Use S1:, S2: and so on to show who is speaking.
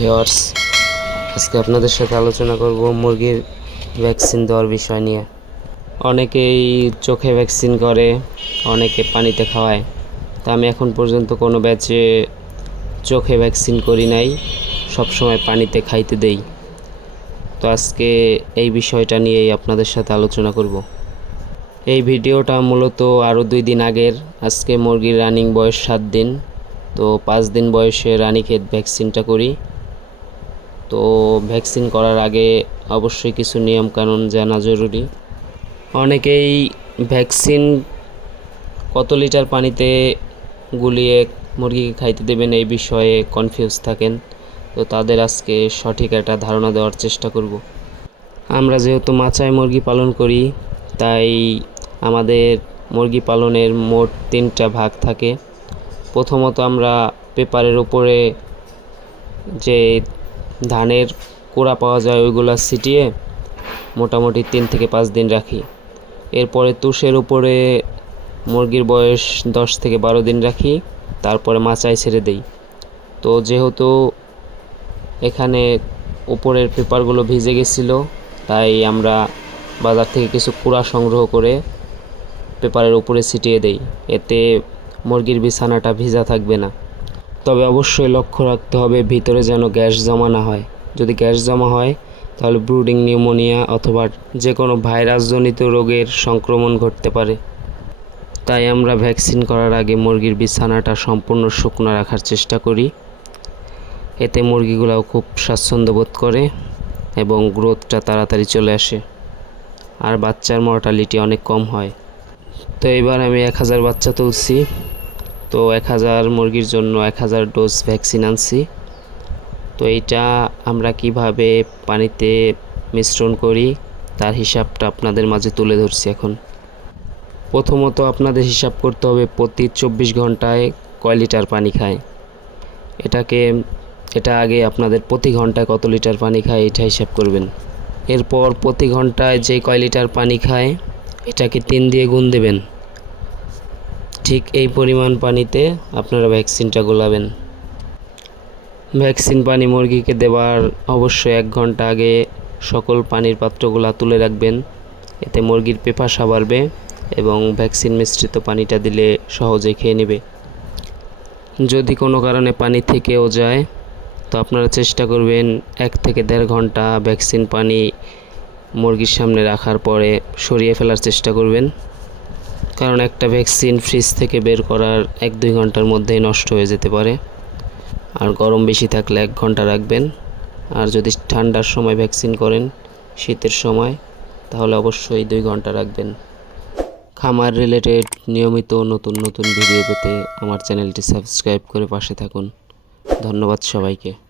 S1: Viewers আজকে আপনাদের সাথে আলোচনা করব মুরগির ভ্যাকসিন দেওয়ার বিষয় নিয়ে। অনেকেই চোখে ভ্যাকসিন করে, অনেকে পানিতে খাওয়ায়। তা আমি এখন পর্যন্ত কোনো ব্যাচে চোখে ভ্যাকসিন করি নাই, সবসময় পানিতে খাইতে দেই। তো আজকে এই বিষয়টা নিয়েই আপনাদের সাথে আলোচনা করব। এই ভিডিওটা মূলত আরও দুই দিন আগের, আজকে মুরগির রানিং বয়স সাত দিন। তো পাঁচ দিন বয়সে রানীক্ষেত ভ্যাকসিনটা করি। তো ভ্যাকসিন করার আগে অবশ্যই কিছু নিয়মকানুন জানা জরুরি। অনেকেই ভ্যাকসিন কত লিটার পানিতে গুলিয়ে মুরগিকে খাইতে দেবেন এই বিষয়ে কনফিউজ থাকেন। তো তাদের আজকে সঠিক একটা ধারণা দেওয়ার চেষ্টা করব। আমরা যেহেতু মাচায় মুরগি পালন করি, তাই আমাদের মুরগি পালনের মোট তিনটা ভাগ থাকে। প্রথমত আমরা পেপারের উপরে যে ধানের কুড়া পাওয়া যায় ওইগুলো ছিটিয়ে মোটামুটি তিন থেকে পাঁচ দিন রাখি। এরপরে তুষের উপরে মুরগির বয়স দশ থেকে বারো দিন রাখি, তারপরে মাচায় ছেড়ে দেই। তো যেহেতু এখানে উপরের পেপারগুলো ভিজে গেছিল, তাই আমরা বাজার থেকে কিছু কুড়া সংগ্রহ করে পেপারের উপরে ছিটিয়ে দেই। এতে মুরগির বিছানাটা ভিজা থাকবে না। তবে অবশ্যই লক্ষ্য রাখতে হবে ভিতরে যেন গ্যাস জমা না হয়। যদি গ্যাস জমা হয়, তাহলে ব্রুডিং নিউমোনিয়া অথবা যে কোনো ভাইরাসজনিত রোগের সংক্রমণ ঘটতে পারে। তাই আমরা ভ্যাকসিন করার আগে মুরগির বিছানাটা সম্পূর্ণ শুকনো রাখার চেষ্টা করি। এতে মুরগিগুলোও খুব স্বাচ্ছন্দ্য বোধ করে এবং গ্রোথটা তাড়াতাড়ি চলে আসে। আর বাচ্চার মর্টালিটি অনেক কম হয়। তো এবার আমি এক হাজার বাচ্চা তুলছি। তো এক হাজার মুরগির জন্য এক হাজার ডোজ ভ্যাকসিন আনছি। তো এইটা আমরা কীভাবে পানিতে মিশ্রণ করি, তার হিসাবটা আপনাদের মাঝে তুলে ধরছি এখন। প্রথমত আপনাদের হিসাব করতে হবে প্রতি চব্বিশ ঘন্টায় কয় লিটার পানি খায়। এটাকে, এটা আগে আপনাদের প্রতি ঘন্টায় কত লিটার পানি খায় এটা হিসাব করবেন। এরপর প্রতি ঘন্টায় যে কয় লিটার পানি খায়, এটাকে তিন দিয়ে গুণ দেবেন। ঠিক এই পরিমাণ পানিতে আপনারা ভ্যাকসিনটা গোলাবেন। ভ্যাকসিন পানি মুরগিকে দেওয়ার অবশ্যই এক ঘণ্টা আগে সকল পানির পাত্রগুলা তুলে রাখবেন। এতে মুরগির পেপাসা বাড়বে এবং ভ্যাকসিন মিশ্রিত পানিটা দিলে সহজে খেয়ে নেবে। যদি কোনো কারণে পানি থেকেও যায়, তো আপনারা চেষ্টা করবেন এক থেকে দেড় ঘণ্টা ভ্যাকসিন পানি মুরগির সামনে রাখার পরে সরিয়ে ফেলার চেষ্টা করবেন। কারণ একটা ভ্যাকসিন ফ্রিজ থেকে বের করার এক দুই ঘণ্টার মধ্যেই নষ্ট হয়ে যেতে পারে। আর গরম বেশি থাকলে এক ঘণ্টা রাখবেন। আর যদি ঠান্ডার সময় ভ্যাকসিন করেন শীতের সময়, তাহলে অবশ্যই দুই ঘণ্টা রাখবেন। খামার রিলেটেড নিয়মিত নতুন নতুন ভিডিও পেতে আমার চ্যানেলটি সাবস্ক্রাইব করে পাশে থাকুন। ধন্যবাদ সবাইকে।